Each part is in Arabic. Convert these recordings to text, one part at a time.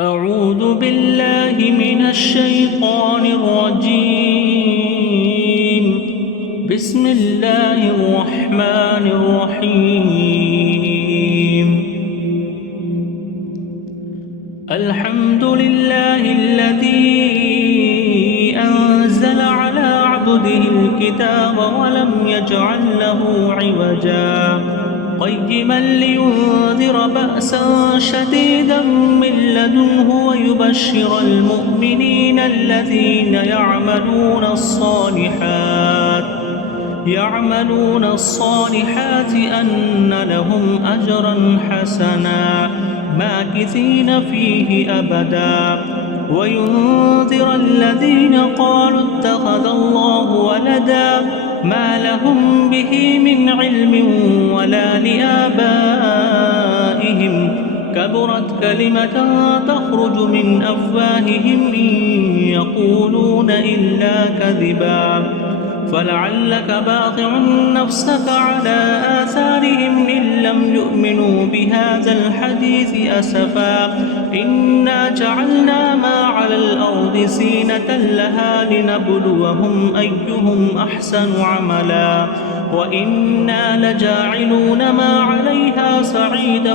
أعوذ بالله من الشيطان الرجيم. بسم الله الرحمن الرحيم. الحمد لله الذي أنزل على عبده الكتاب ولم يجعل له عوجا قيما لينذر بأسا شديدا من لدنه ويبشر المؤمنين الذين يعملون الصالحات أن لهم أجرا حسنا ماكثين فيه أبدا وينذر الذين قالوا اتخذ الله ولدا ما لهم به من علم ولا لآبائهم كبرت كلمة تخرج من أفواههم إن يقولون إلا كذبا فلعلك باقع نفسك على آثارهم إن لم يؤمنوا بهذا الحديث أسفا إنا جعلنا ما على الأرض زينة لها لنبلوهم أيهم أحسن عملا وإنا لجاعلون ما عليها صعيدا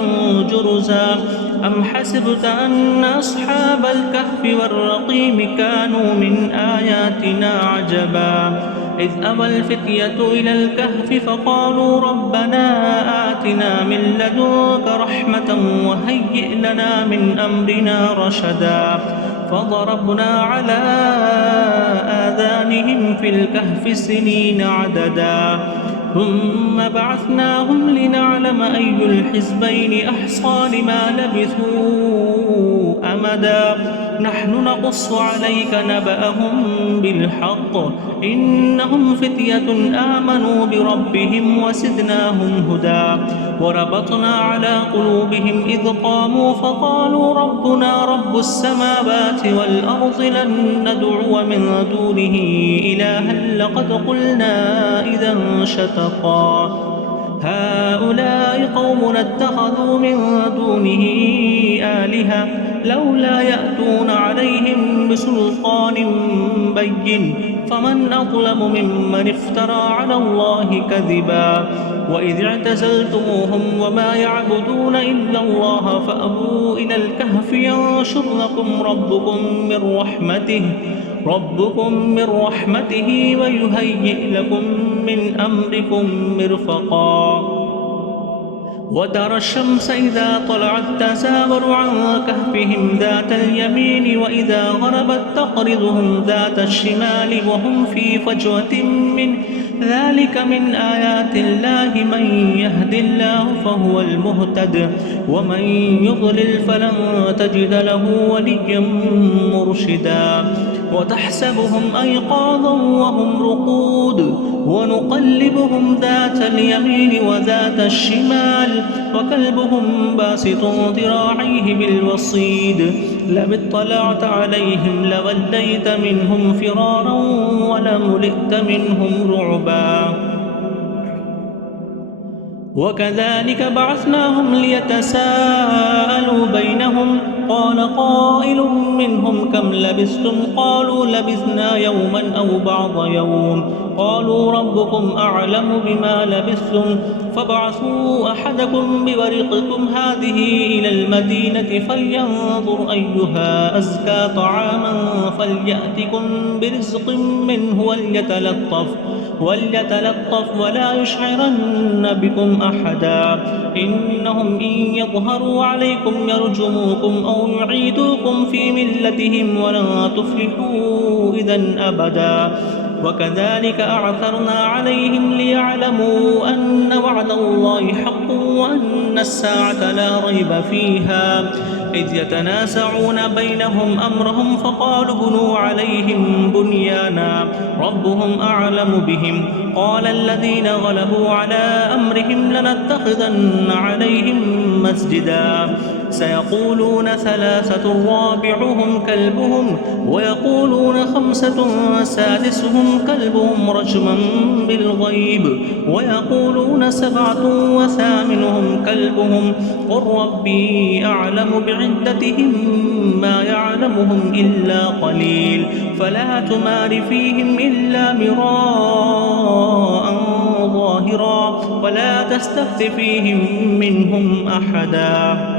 جرزا أم حسبت أن أصحاب الكهف والرقيم كانوا من آياتنا عجبا إذ أوى الفتية إلى الكهف فقالوا ربنا آتنا من لدنك رحمة وهيئ لنا من أمرنا رشدا فضربنا على آذانهم في الكهف سنين عددا ثم بعثناهم لنعلم أي الحزبين أحصى لما لبثوا أمدا نحن نقص عليك نبأهم بالحق إنهم فتية آمنوا بربهم وزدناهم هدى وربطنا على قلوبهم إذ قاموا فقالوا ربنا رب السماوات والأرض لن ندعو من دونه إلها لقد قلنا إذا شططا هؤلاء قومنا اتخذوا من دونه آلهة لولا يأتون عليهم بسلطان بين فمن أظلم ممن افترى على الله كذبا وإذ اعتزلتموهم وما يعبدون إلا الله فأبوا إلى الكهف ينشر لكم ربكم من رحمته ويهيئ لكم من أمركم مرفقا وترى الشمس إذا طلعت تزاور عن كهفهم ذات اليمين وإذا غربت تقرضهم ذات الشمال وهم في فجوة من ذلك من آيات الله من يهد الله فهو المهتد ومن يضلل فلن تجد له وليا مرشدا وتحسبهم أيقاظا وهم رقود ونقلبهم ذات اليمين وذات الشمال وكلبهم باسط ذراعيه بالوصيد لو اطلعت عليهم لوليت منهم فرارا ولملئت منهم رعبا وكذلك بعثناهم ليتساءلوا بينهم قال قائل منهم كم لبثتم قالوا لبثنا يوما أو بعض يوم قالوا ربكم أعلم بما لبثتم فابعثوا أحدكم بورقكم هذه إلى المدينة فلينظر أيها أزكى طعاما فليأتكم برزق منه وليتلطف ولا يشعرن بكم أحدا إنهم إن يظهروا عليكم يرجموكم أو يعيدوكم في ملتهم ولن تفلحوا إذا أبدا وكذلك أعثرنا عليهم ليعلموا أن وعد الله حق وأن الساعة لا ريب فيها إذ يتنازعون بينهم أمرهم فقالوا بنوا عليهم بنيانا ربهم أعلم بهم قال الذين غلبوا على أمرهم لنتخذن عليهم مسجدا سيقولون ثلاثة رابعهم كلبهم ويقولون خمسة سادسهم كلبهم رجما بالغيب ويقولون سبعة وثامنهم كلبهم قل ربي أعلم بعدتهم يعلمهم إلا قليل فلا تمار فيهم إلا مراء ظاهرا ولا تستفت فيهم منهم أحدا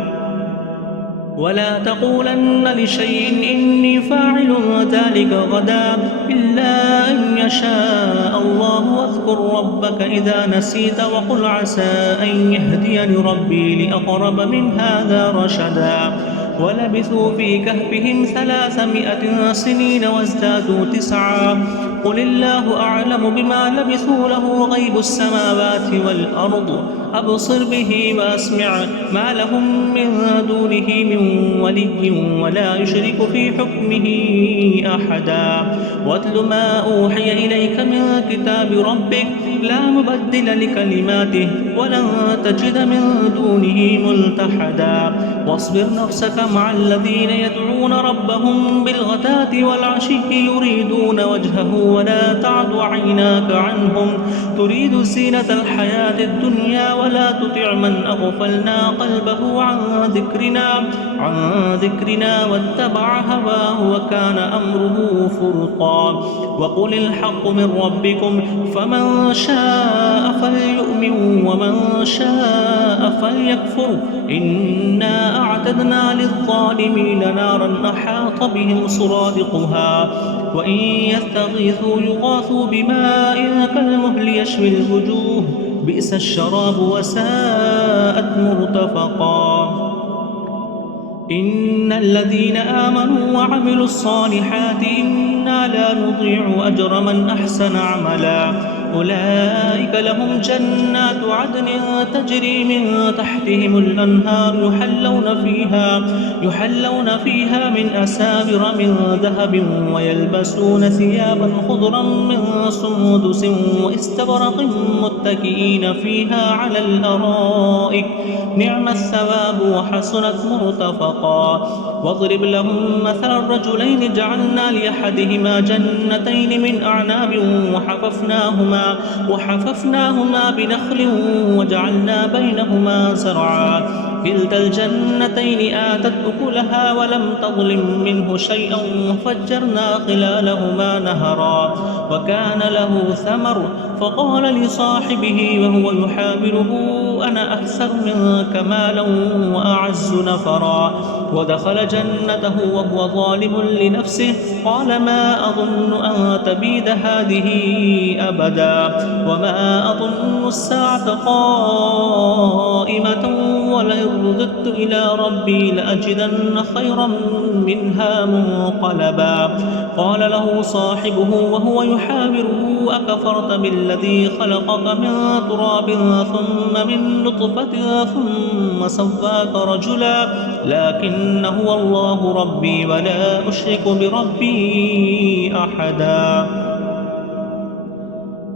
ولا تقولن لشيء إني فاعل ذلك غدا إلا أن يشاء الله واذكر ربك إذا نسيت وقل عسى أن يهديني ربي لأقرب من هذا رشدا ولبثوا في كهفهم 300 سنين وازدادوا 9 قل الله أعلم بما لبثوا له غيب السماوات والأرض أبصر به وأسمع ما لهم من دونه من ولي ولا يشرك في حكمه أحدا واتل ما أوحي إليك من كتاب ربك لا مبدل لكلماته ولن تجد من دونه ملتحدا واصبر نفسك مع الذين يدعون ربهم بالغداة والعشي يريدون وجهه ولا تعد عيناك عنهم تريد زينة الحياة الدنيا ولا تطع من أغفلنا قلبه عن ذكرنا واتبع هواه وكان أمره فرطا وقل الحق من ربكم فمن شاء فليؤمن ومن شاء فليكفر إنا أعتدنا للظالمين نارا أحاط بهم سرادقها وإن يستغيثوا يغاثوا بماء كالمهل يشوي الوجوه بئس الشراب وساءت مرتفقا إن الذين آمنوا وعملوا الصالحات إنا لا نضيع أجر من أحسن عملا أولئك لهم جنات عدن تجري من تحتهم الأنهار يحلون فيها من أساور من ذهب ويلبسون ثيابا خضرا من سندس واستبرق متكئين فيها على الأرائك نعم الثواب وحسنت مرتفقا واضرب لهم مثل الرجلين جعلنا لأحدهما جنتين من أعناب وحففناهما بنخل وجعلنا بينهما زرعا كلتا الجنتين آتت أكلها ولم تظلم منه شيئا وفجرنا خلالهما نهرا وكان له ثمر فقال لصاحبه وهو يحاوره أنا أكثر منك مالا وأعز نفرا ودخل جنته وهو ظالم لنفسه قال ما أظن أن تبيد هذه أبدا وما أظن الساعة قائمة ولئن رددت إلى ربي لأجدن خيرا منها منقلبا قال له صاحبه وهو يحاوره أكفرت بالذي خلقك من تراب ثم من نطفة ثم سواك رجلا لكن هو الله ربي ولا أشرك بربي أحدا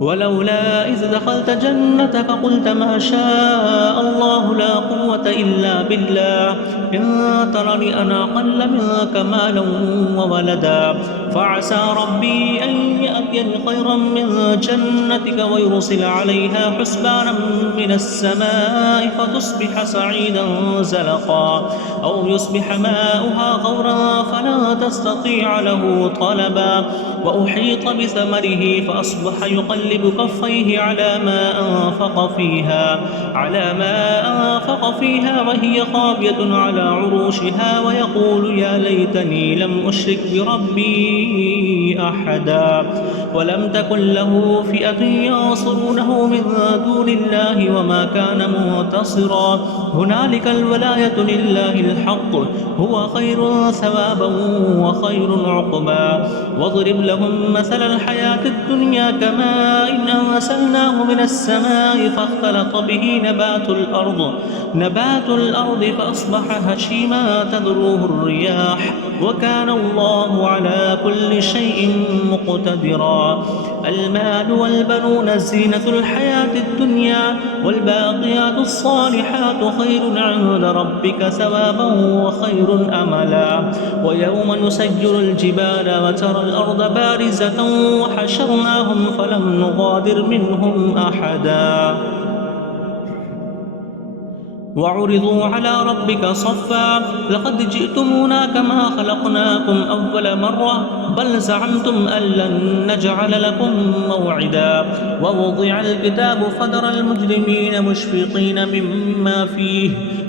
ولولا إذ دخلت جنتك قلت ما شاء الله لا قوة إلا بالله إن ترني أنا أقل منك مالا وولدا فعسى ربي أن يأتيني خيرا من جنتك ويرسل عليها حسبانا من السماء فتصبح سعيدا زلقا أو يصبح ماؤها غورا فلا تستطيع له طلبا وأحيط بثمره فأصبح يقلب كفيه على ما أنفق فيها وهي خاوية على عروشها ويقول يا ليتني لم أشرك بربي أحدا ولم تكن له فئة ينصرونه من دون الله وما كان منتصرا هنالك الولاية لله الحق هو خير ثوابا وخير عقبا واضرب لهم مثل الحياة الدنيا كماء إن أنزلناه من السماء فاختلط به نبات الأرض فأصبح هشيما تذروه الرياح وكان الله على كل شيء مقتدرا المال والبنون زينة الحياة الدنيا والباقيات الصالحات خير عند ربك ثوابا وخير أملا ويوم نسجر الجبال وترى الأرض بارزة وحشرناهم فلم نغادر منهم أحدا وعرضوا على ربك صفا لقد جئتمونا كما خلقناكم أول مرة بل زعمتم أن لن نجعل لكم موعدا ووضع الكتاب فترى المجرمين مشفقين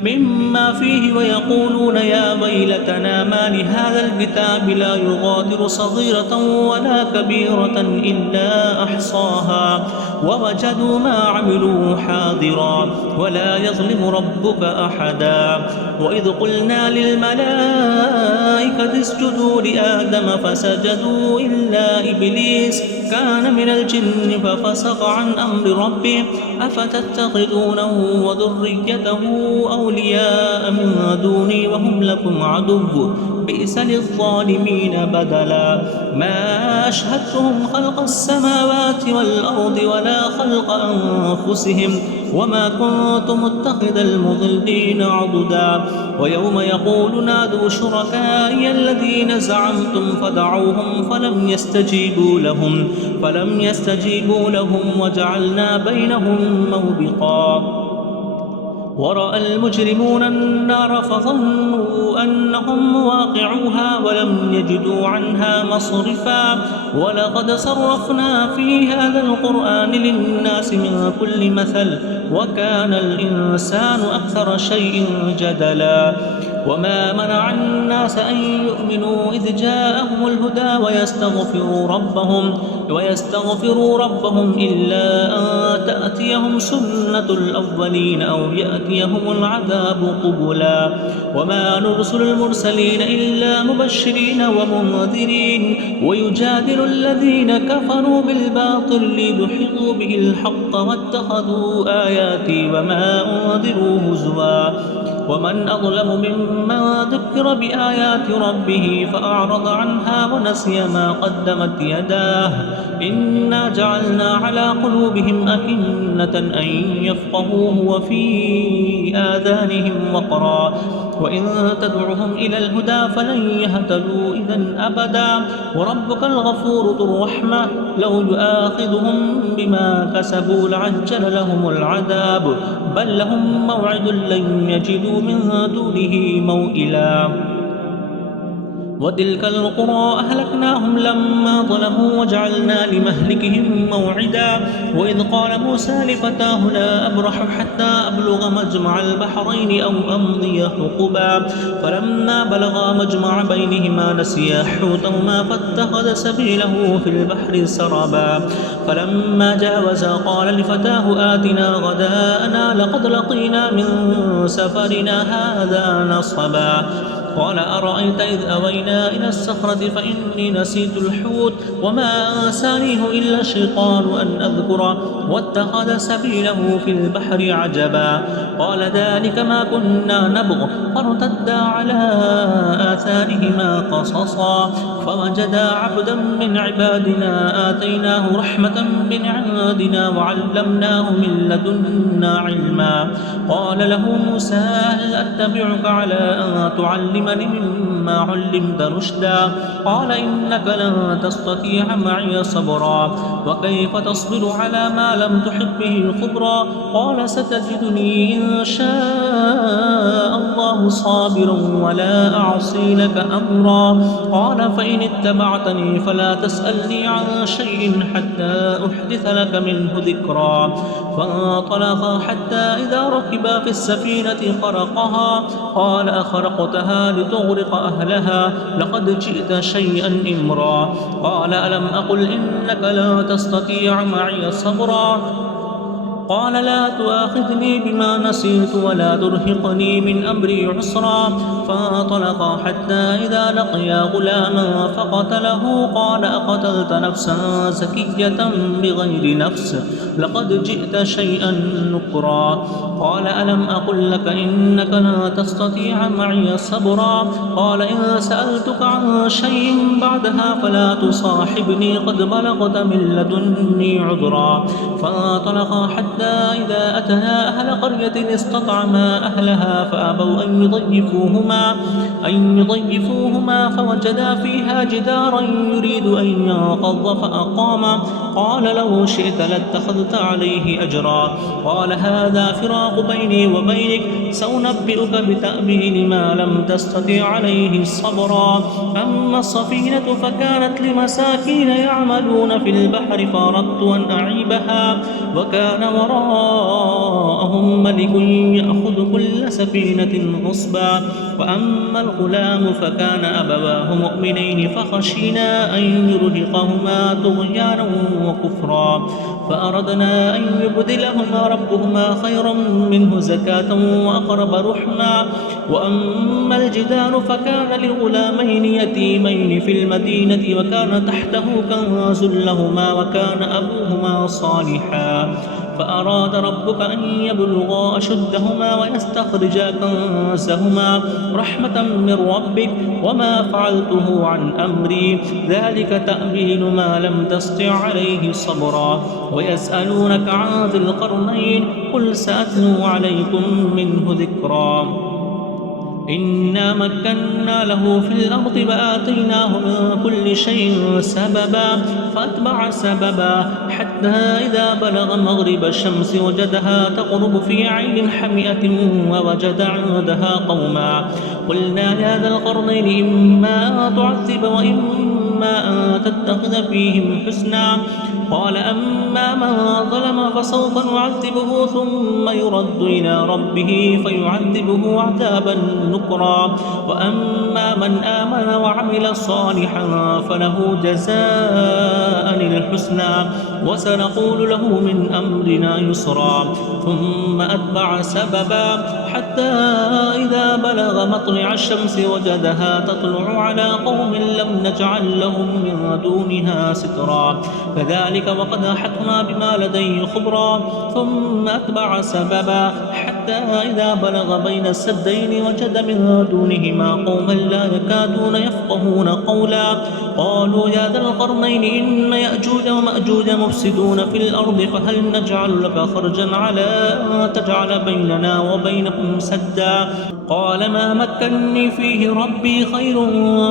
مما فيه ويقولون يا ويلتنا ما لهذا الكتاب لا يغادر صغيرة ولا كبيرة إلا أحصاها ووجدوا ما عملوا حاضرا ولا يظلم ربك أحدا وإذ قلنا للملائكة اسجدوا لآدم فسجدوا إلا إبليس كان من الجن ففسق عن أمر ربه أفتتخذونه وذريته أولياء من دوني وهم لكم عدو بئس للظالمين بدلا ما أشهدتهم خلق السماوات والأرض ولا خلق أنفسهم وما كنت متخذ المضلين عضدا ويوم يقول نادوا شركائي الذين زعمتم فدعوهم فلم يستجيبوا لهم وجعلنا بينهم موبقا ورأى المجرمون النار فظنوا أنهم مواقعوها ولم يجدوا عنها مصرفا ولقد صرفنا في هذا القرآن للناس من كل مثل وكان الإنسان أكثر شيء جدلا وما منع الناس أن يؤمنوا إذ جاءهم الهدى ويستغفروا ربهم إلا أن تأتيهم سنة الأولين أو يأتيهم العذاب قبلا وما نرسل المرسلين إلا مبشرين ومنذرين ويجادل الذين كفروا بالباطل ليدحضوا به الحق واتخذوا آياتي وما أنذروا هزوا ومن أظلم ممن ذكر بآيات ربه فأعرض عنها ونسي ما قدمت يداه إنا جعلنا على قلوبهم أكنة أن يفقهوه وفي آذانهم وقرا وإن تدعهم إلى الهدى فلن يهتدوا إذا أبدا وربك الغفور ذو الرحمة لو يؤاخذهم بما كسبوا لعجل لهم العذاب بل لهم موعد لن يجدوا من دونه موئلا وتلك القرى أهلكناهم لما ظلموا وجعلنا لمهلكهم موعدا وإذ قال موسى لفتاه لا أبرح حتى أبلغ مجمع البحرين أو أمضي حقبا فلما بلغا مجمع بينهما نسيا حوتهما فاتخذ سبيله في البحر سربا فلما جاوزا قال لفتاه آتنا غداءنا لقد لقينا من سفرنا هذا نصبا قال أرأيت إذ أوينا إلى الصخرة فإني نسيت الحوت وما أنسانيه إلا الشيطان أن أذكره واتخذ سبيله في البحر عجبا قال ذلك ما كنا نبغ فارتدا على آثارهما قصصا فوجدا عبدا من عبادنا آتيناه رحمة من عندنا وعلمناه من لدنا علما قال له موسى هل أتبعك على أن تعلمني مما علمت رشدا قال إنك لن تستطيع معي صبرا وكيف تصبر على ما لم تحط به خبرا قال ستجدني إن شاء الله صابرا ولا أعصي لك أمرا قال فإن اتبعتني فلا تسألني عن شيء حتى أحدث لك منه ذكرا فانطلقا حتى إذا ركبا في السفينة خرقها قال أخرقتها لتغرق أهلها لقد جئت شيئا إمرا قال ألم أقل إنك لا تستطيع معي صبرا قال لا تؤاخذني بما نسيت ولا ترهقني من أمري عسرا فانطلقا حتى إذا لقيا غلاما فقتله قال أقتلت نفسا زكية بغير نفس لقد جئت شيئا نكرا قال ألم أقل لك إنك لا تستطيع معي صبرا قال إن سألتك عن شيء بعدها فلا تصاحبني قد بلغت من لدني عذرا فانطلقا حتى حتى إذا أتيا أهل قرية استطعما أهلها فأبوا أن يضيفوهما فوجدا فيها جدارا يريد أن ينقض فأقام قال لو شئت لاتخذت عليه أجرا قال هذا فراق بيني وبينك سأنبئك بتأويل ما لم تستطع عليه صبرا أما السفينة فكانت لمساكين يعملون في البحر فأردت أن أعيبها وكان وراءهم ملك يأخذ كل سفينة غصبا وأما الغلام فكان أبواه مؤمنين فخشينا أن يرهقهما طغيانا وكفرا فأردنا أن يبدلهما ربهما خيرا منه زكاة وأقرب رحما وأما الجدار فكان لغلامين يتيمين في المدينة وكان تحته كنز لهما وكان أبوهما صالحا فأراد ربك أن يبلغا أشدهما ويستخرجا كنزهما رحمة من ربك وما فعلته عن أمري ذلك تأويل ما لم تستطع عليه صبرا ويسألونك عن ذي القرنين قل سأتلو عليكم منه ذكرا إنا مكنا له في الأرض وآتيناه من كل شيء سببا فأتبع سببا حتى إذا بلغ مغرب الشمس وجدها تغرب في عين حمئة ووجد عندها قوما قلنا يا ذا القرنين إما أن تعذب وإما أن تتخذ فيهم حسنا قال أما من ظلم فسوف نعذبه ثم يرد إلى ربه فيعذبه عذابا نكرا وأما من آمن وعمل صالحا فله جزاء الحسنى وسنقول له من أمرنا يسرا ثم أتبع سببا حتى إذا بلغ مطلع الشمس وجدها تطلع على قوم لم نجعل لهم من دونها سترا كذلك وقد أحطنا بما لديه خبرا ثم أتبع سببا حتى إذا بلغ بين السدين وجد من دونهما قوما لا يكادون يفقهون قولا قالوا يا ذا القرنين إن يأجوج ومأجوج مفسدون في الأرض فهل نجعل لك خرجا على أن تجعل بيننا وبينهم سدا قال ما مكنني فيه ربي خير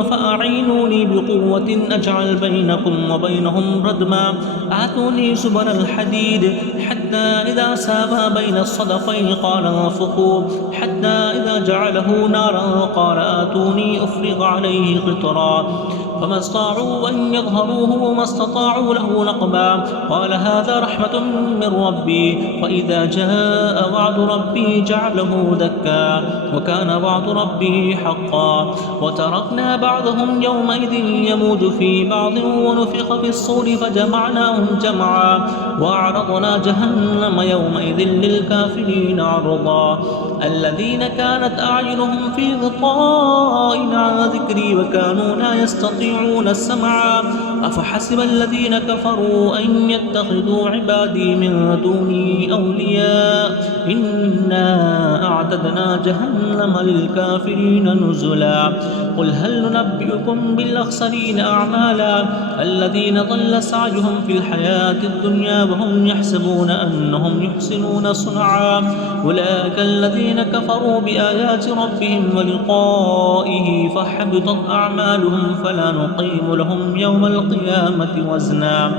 فأعينوني بقوة أجعل بينكم وبينهم ردما آتوني زبر الحديد حتى إذا سابا بين الصدفين قال انفخوا حتى إذا جعله نارا قال آتوني أفرغ عليه قطرا فما استطاعوا أن يظهروه وما استطاعوا له نقبا قال هذا رحمة من ربي وإذا جاء وعد ربي جعله دكا وكان وعد ربي حقا وتركنا بعضهم يومئذ يموج في بعض ونفخ في الصور فجمعناهم جمعا وأعرضنا جهنم يومئذ للكافرين عرضا الذين كانت أعينهم في غطاء عن ذكري وكانوا لا يستطيعون السمع أفحسب الذين كفروا أن يتخذوا عبادي من دوني أولياء إنا أعتدنا جهنم للكافرين نزلا قل هل ننبئكم بالأخسرين أعمالا الذين ضل سعيهم في الحياة الدنيا وهم يحسبون أنهم يحسنون صنعا أولئك الذين كفروا بآيات ربهم ولقائه فحبطت أعمالهم فلا نقيم لهم يوم القيامة وزنا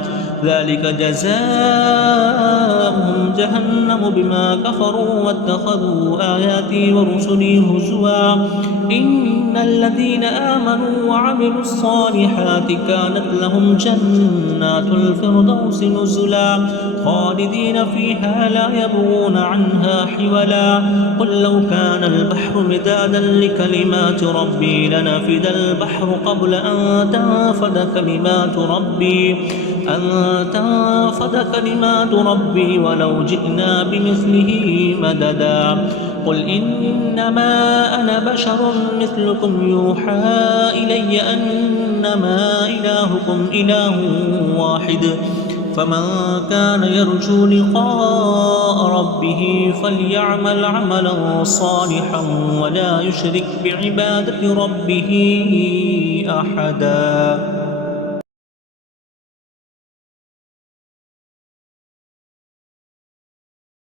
ذلك جزاؤهم جهنم بما كفروا واتخذوا آياتي ورسلي هزوا إن الذين آمنوا وعملوا الصالحات كانت لهم جنات الفردوس نزلا خالدين فيها لا يبغون عنها حولا قل لو كان البحر مدادا لكلمات ربي لنفد البحر قبل أن تنفد كلمات ربي ولو جئنا بمثله مددا قل إنما أنا بشر مثلكم يوحى إلي أنما إلهكم إله واحد فمن كان يرجو لقاء ربه فليعمل عملا صالحا ولا يشرك بعبادة ربه أحدا.